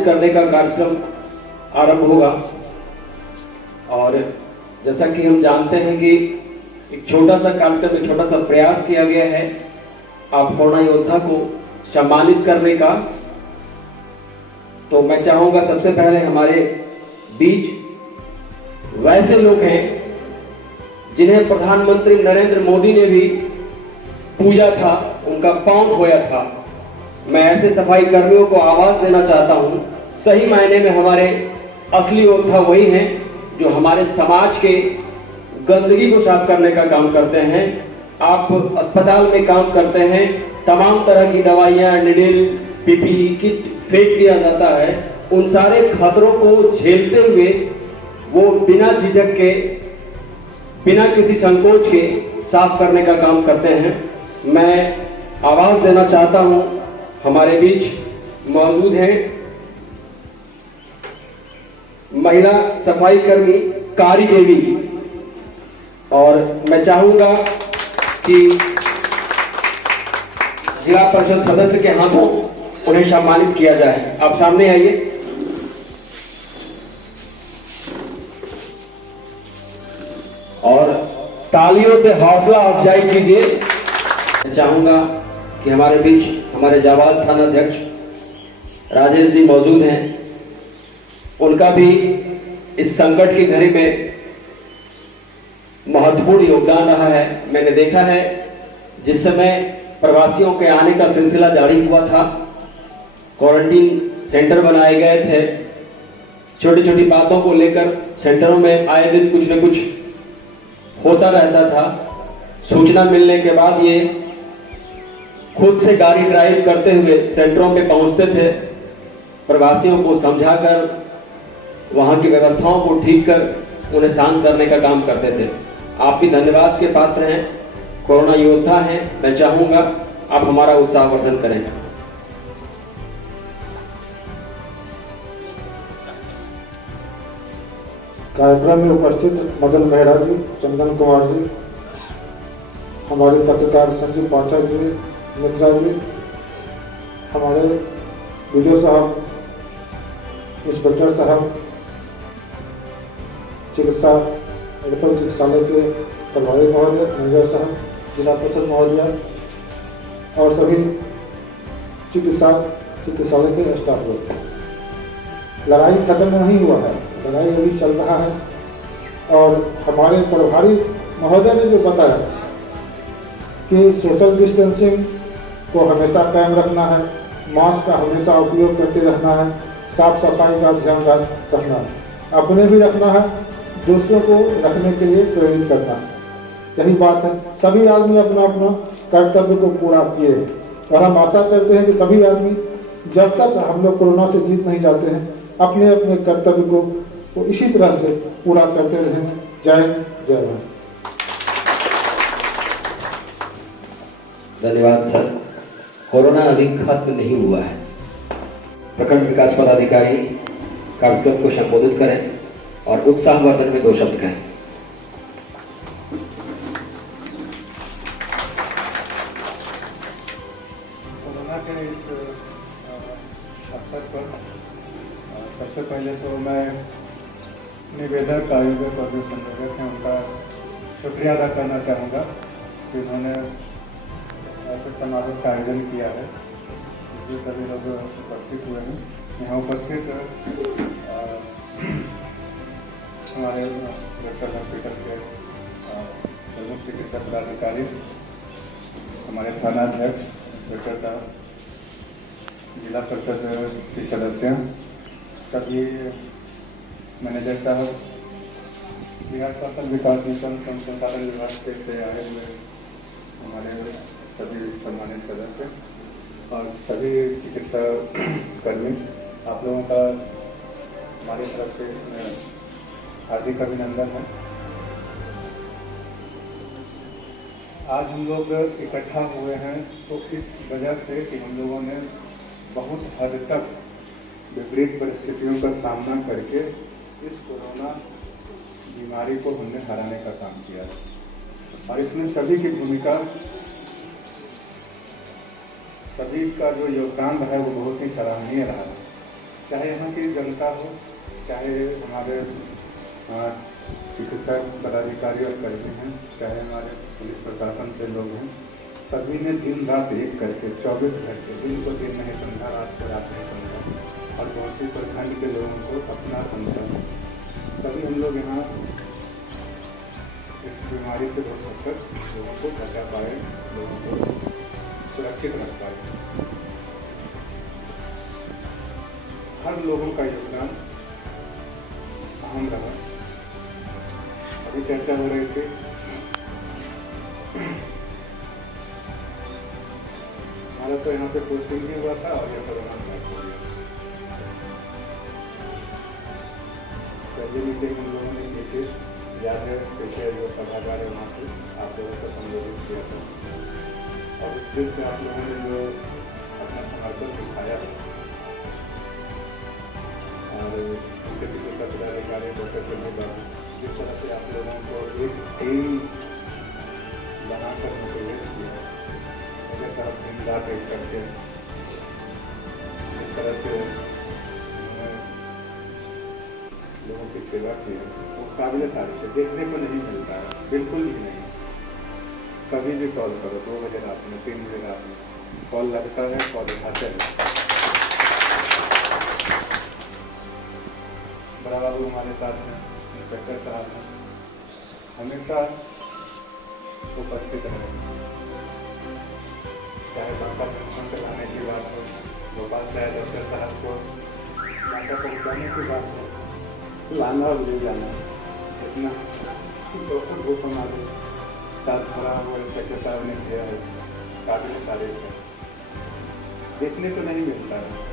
सम्मानित करने का कार्यक्रम आरंभ होगा। और जैसा कि हम जानते हैं कि एक छोटा सा कार्यक्रम, एक छोटा सा प्रयास किया गया है आप कोरोना योद्धा को सम्मानित करने का। तो मैं चाहूंगा सबसे पहले हमारे बीच वैसे लोग हैं जिन्हें प्रधानमंत्री नरेंद्र मोदी ने भी पूजा था, उनका पांव धोया था। मैं ऐसे सफाई कर्मियों को आवाज देना चाहता हूं। सही मायने में हमारे असली योद्धा वही हैं जो हमारे समाज के गंदगी को साफ करने का काम करते हैं। आप अस्पताल में काम करते हैं, तमाम तरह की दवाइयां, निडिल, पीपीई किट फेंक दिया जाता है। उन सारे खतरों को झेलते हुए वो बिना झिझक के, बिना किसी संकोच के साफ करने का काम करते हैं। मैं आवाज देना चाहता हूं, हमारे बीच मौजूद हैं महिला सफाई कर्मी कारी देवी, और मैं चाहूंगा कि जिला परिषद सदस्य के हाथों उन्हें सम्मानित किया जाए। आप सामने आइए। और तालियों से हौसला अफजाई कीजिए। मैं चाहूंगा कि हमारे बीच हमारे जाबाज थाना अध्यक्ष राजेश जी मौजूद हैं। उनका भी इस संकट की घड़ी में महत्वपूर्ण योगदान रहा है। मैंने देखा है जिस समय प्रवासियों के आने का सिलसिला जारी हुआ था, क्वारंटीन सेंटर बनाए गए थे, छोटी छोटी बातों को लेकर सेंटरों में आए दिन कुछ न कुछ होता रहता था। सूचना मिलने के बाद ये खुद से गाड़ी ड्राइव करते हुए सेंटरों पे पहुंचते थे, प्रवासियों को समझाकर, वहां की व्यवस्थाओं को ठीक कर उन्हें शांत करने का काम करते थे। आप भी धन्यवाद के पात्र हैं, कोरोना योद्धा हैं। मैं चाहूंगा आप हमारा उत्साहवर्धन करें। कार्यक्रम में उपस्थित मदन मेहरा जी, चंदन कुमार जी, हमारे पत्रकार संजीव पाठक जी, मित्रा जी, हमारे वीडियो साहब, इंस्पेक्टर साहब, मेडिकल चिकित्सालय के प्रभारी महोदय, मैनेजर साहब, जिला परिषद महोदय और सभी चिकित्सालय के स्टाफ लोग। लड़ाई खत्म नहीं हुआ है, लड़ाई अभी चल रहा है। और हमारे प्रभारी महोदय ने जो बताया कि सोशल डिस्टेंसिंग को हमेशा कायम रखना है, मास्क का हमेशा उपयोग करते रहना है, साफ सफाई का ध्यान रखना है, अपने भी रखना है, दूसरों को रखने के लिए प्रेरित करना है। यही बात है। सभी आदमी अपना अपना कर्तव्य को पूरा किए और हम आशा करते हैं कि सभी आदमी जब तक हम लोग कोरोना से जीत नहीं जाते हैं, अपने अपने कर्तव्य को इसी तरह से पूरा करते रहें। जय जय भारत। धन्यवाद सर। कोरोना अभी खत्म नहीं हुआ है। प्रखंड विकास पदाधिकारी कार्यक्रम को संबोधित करें और उत्साहवर्धन में 2 शब्द कहें। कोरोना के इस अवसर पर सबसे पहले तो मैं निवेदक आयोजक और जो संयोजक हैं उनका शुक्रिया अदा करना चाहूँगा कि उन्होंने ऐसे समारोह का आयोजन किया है, जिसमें सभी लोग उपस्थित हुए हैं। यहाँ उपस्थित हमारे डॉक्टर हॉस्पिटल के प्रमुख चिकित्सा पदाधिकारी, हमारे थाना अध्यक्ष डॉक्टर साहब, जिला परिषद की सदस्य, सभी मैनेजर साहब, बिहार कौशल विकास मिशन संचालन विभाग से आए हुए हमारे सभी सम्मानित सदस्य और सभी चिकित्सा कर्मी, आप लोगों का हमारी तरफ से हार्दिक अभिनंदन है। आज हम लोग इकट्ठा हुए हैं तो इस वजह से कि हम लोगों ने बहुत हद तक विपरीत परिस्थितियों का सामना करके इस कोरोना बीमारी को हमने हराने का काम किया है। और इसमें सभी की भूमिका, सभी का जो योगदान रहा है वो बहुत ही सराहनीय रहा है। चाहे यहाँ की जनता हो, चाहे हमारे चिकित्सा पदाधिकारी और कर्मी हैं, चाहे हमारे पुलिस प्रशासन के लोग हैं, सभी ने दिन रात एक करके 24 घंटे, दिन को दिन नहीं समझा, रात को रात नहीं समझा और बहुत सी प्रखंड के लोगों को अपना समझा। तभी हम लोग यहाँ इस बीमारी से रोककर लोगों को बचा पाए, लोगों को सुरक्षित रख पाए। हर लोगों का योगदान अहम रहा। अभी चर्चा हो रही थी हमारा तो यहाँ पे पोस्टिंग भी हुआ था और यह कोरोना स्टार्ट हो गया। पहली मीटिंग हम लोगों ने की थी, याद है, पिछले जो सभागार है वहाँ पे आप लोगों को संबोधित किया था और उस दिन से आप लोगों ने जो अपना समर्थन दिखाया और उनके चिकित्सा पदाधिकारी डॉक्टर चलने का जिस तरह से आप लोगों को एक टीम बनाकर मोटिवेट किया, मेरे तरफ दिन रात एक करके इस तरह से लोगों की सेवा की है, वो काबिल तारीफ है, देखने को नहीं मिलता है, बिल्कुल भी नहीं। कभी भी कॉल करो, 2 बजे रात में, 3 बजे रात में कॉल लगता है, कॉल उठाते हैं। बड़ा बाबू हमारे साथ हैं, इंस्पेक्टर साहब हैं, हमेशा उपस्थित रहे, चाहे बाबा पेंशन कराने की बात हो, गोपाल साहब डॉक्टर साहब को डाटा पहुँचाने की बात हो, लाना और ले जाना, इतना डॉक्टर को हमारे साथ खड़ा हुआ इंस्पेक्टर साहब ने किया है, काबिल तारीफ है, देखने को नहीं मिलता है।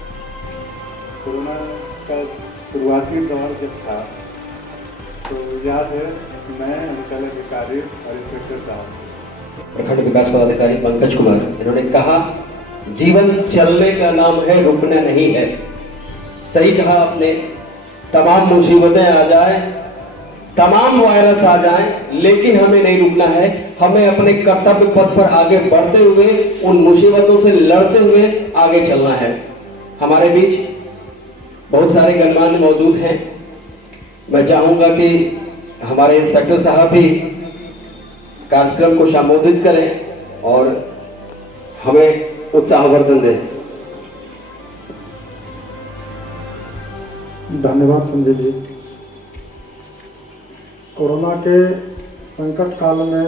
कोरोना का शुरुआती दौर जब था तो याद है, मैं अंचल अधिकारी और इंस्पेक्टर साहब, प्रखंड विकास पदाधिकारी पंकज कुमार, इन्होंने कहा जीवन चलने का नाम है, रुकना नहीं है। सही कहा आपने, तमाम मुसीबतें आ जाए, तमाम वायरस आ जाएं, लेकिन हमें नहीं रुकना है। हमें अपने कर्तव्य पथ पर आगे बढ़ते हुए उन मुसीबतों से लड़ते हुए आगे चलना है। हमारे बीच बहुत सारे गणमान्य मौजूद हैं। मैं चाहूंगा कि हमारे इंस्पेक्टर साहब भी कार्यक्रम को संबोधित करें और हमें उत्साहवर्धन दें। धन्यवाद संजय जी। कोरोना के संकट काल में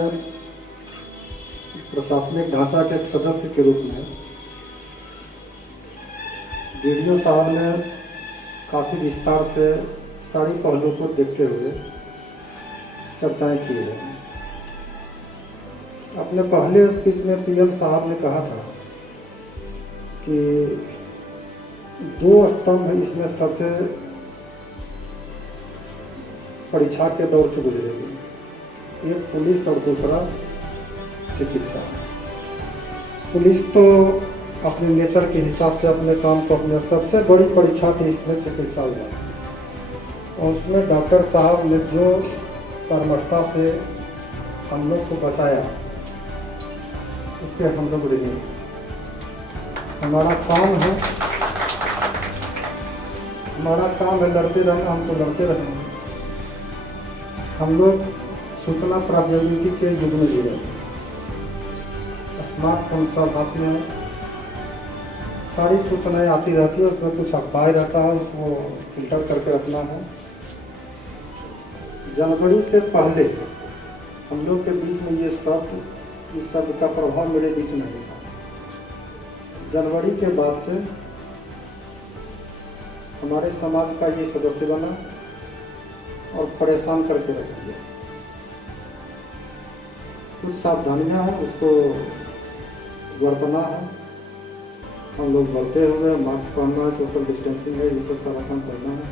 प्रशासनिक ढांचा के एक सदस्य के रूप में डीडीओ साहब ने काफ़ी विस्तार से सारी पहलुओं को देखते हुए चर्चाएं की है। अपने पहले स्पीच में पीएम साहब ने कहा था कि 2 स्तंभ इसमें सबसे परीक्षा के दौर से गुजरेगी, एक पुलिस और दूसरा चिकित्सा। पुलिस तो अपने नेचर के हिसाब से अपने काम को, अपने सबसे बड़ी परीक्षा थी इसमें चिकित्सा हुआ और उसमें डॉक्टर साहब ने जो कर्मठता से हम लोग को बताया उसके हम लोग ऋणी। हमारा काम है लड़ते रहना, हम तो लड़ते रहेंगे। हम लोग सूचना प्रौद्योगिकी के युग में जी रहे हैं। स्मार्टफोन सब आते हैं, सारी सूचनाएं आती रहती है, उसमें कुछ अफवाह रहता है, उसको फिल्टर करके रखना है। जनवरी से पहले हम लोग के बीच में इस सब का प्रभाव मेरे बीच में नहीं था। जनवरी के बाद से हमारे समाज का ये सदस्य बना और परेशान करके रख दिया। कुछ सावधानियां हैं, उसको बरतना है। हम लोग बढ़ते हुए मास्क पहनना है, सोशल डिस्टेंसिंग है, ये सब का रखना करना है।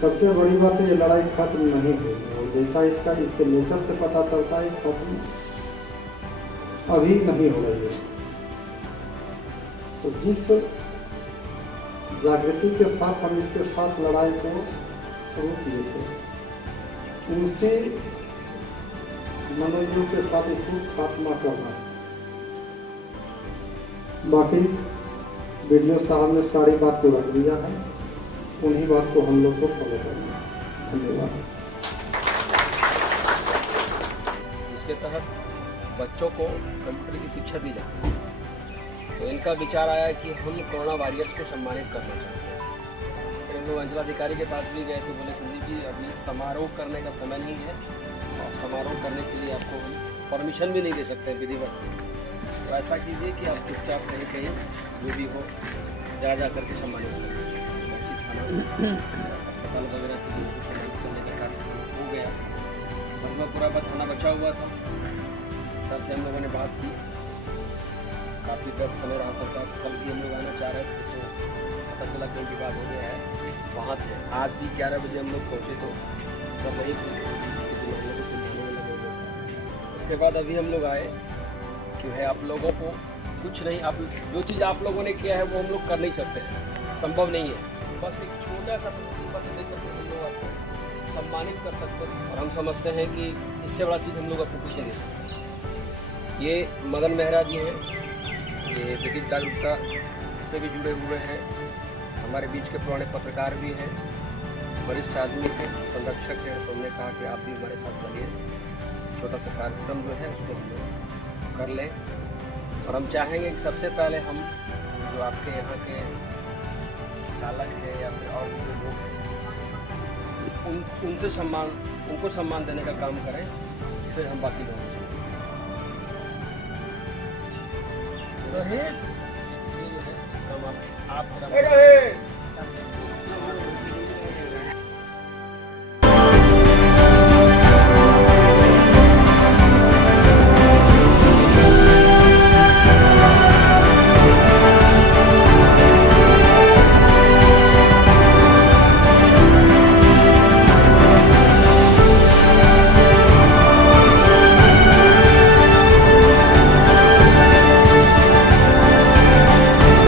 सबसे बड़ी बात है, ये लड़ाई खत्म नहीं हुई और जैसा इसके नेचर से पता चलता है, खत्म अभी नहीं हो रही है। तो जिस जागृति के साथ हम इसके साथ लड़ाई को शुरू किए थे, उनसे मनोयोग के साथ इसको खात्मा करना है। बाकी वीडियो साहब ने सारी बात को रख दिया है, उन्हीं बात को हम लोग को फॉलो करना है। धन्यवाद। इसके तहत बच्चों को कंप्यूटर की शिक्षा दी जाती है। तो इनका विचार आया कि हम कोरोना वॉरियर्स को सम्मानित करना चाहते हैं। फिर हम लोग अंचलाधिकारी के पास भी गए तो बोले संदीप जी अभी समारोह करने का समय नहीं है और समारोह करने के लिए आपको हम परमिशन भी नहीं दे सकते हैं विधिवत। तो ऐसा कीजिए कि आप चुपचाप कहीं कहीं जो भी हो जा करके सम्मानित करें। अस्पताल वगैरह के लिए सम्मानित करने का कार्य हो गया। बदमापुरा का थाना बचा हुआ था। सर से हम लोगों ने बात की, काफ़ी व्यस्त हमें रहा सरकार। कल भी हम लोग आना चाह रहे थे तो पता चला कहीं विवाद हो गया है, वहाँ थे। आज भी 11 बजे हम लोग पहुँचे तो सब वही किसी मामले को सुलझाने में लगे हुए थे। उसके बाद अभी हम लोग आए कि है आप लोगों को कुछ नहीं, आप जो चीज़ आप लोगों ने किया है वो हम लोग कर नहीं सकते हैं, संभव नहीं है। बस एक छोटा सा प्रस्तुति पत्र देकर के हम लोग आपको सम्मानित कर सकते हैं और हम समझते हैं कि इससे बड़ा चीज़ हम लोग आपको कुछ नहीं दे सकते। ये मदन मेहरा जी हैं, ये विधिक जागरूकता से भी जुड़े हुए हैं, हमारे बीच के पुराने पत्रकार भी हैं, वरिष्ठ आदमी हैं, संरक्षक हैं। तो हमने कहा कि आप भी हमारे साथ चलिए, छोटा सा कार्यक्रम जो है उसको हम लोग कर लें। और हम चाहेंगे कि सबसे पहले हम जो आपके यहाँ के चालक हैं या फिर और भी जो लोग हैं उनको सम्मान देने का काम करें, फिर हम बाकी लोगों को रहे। आप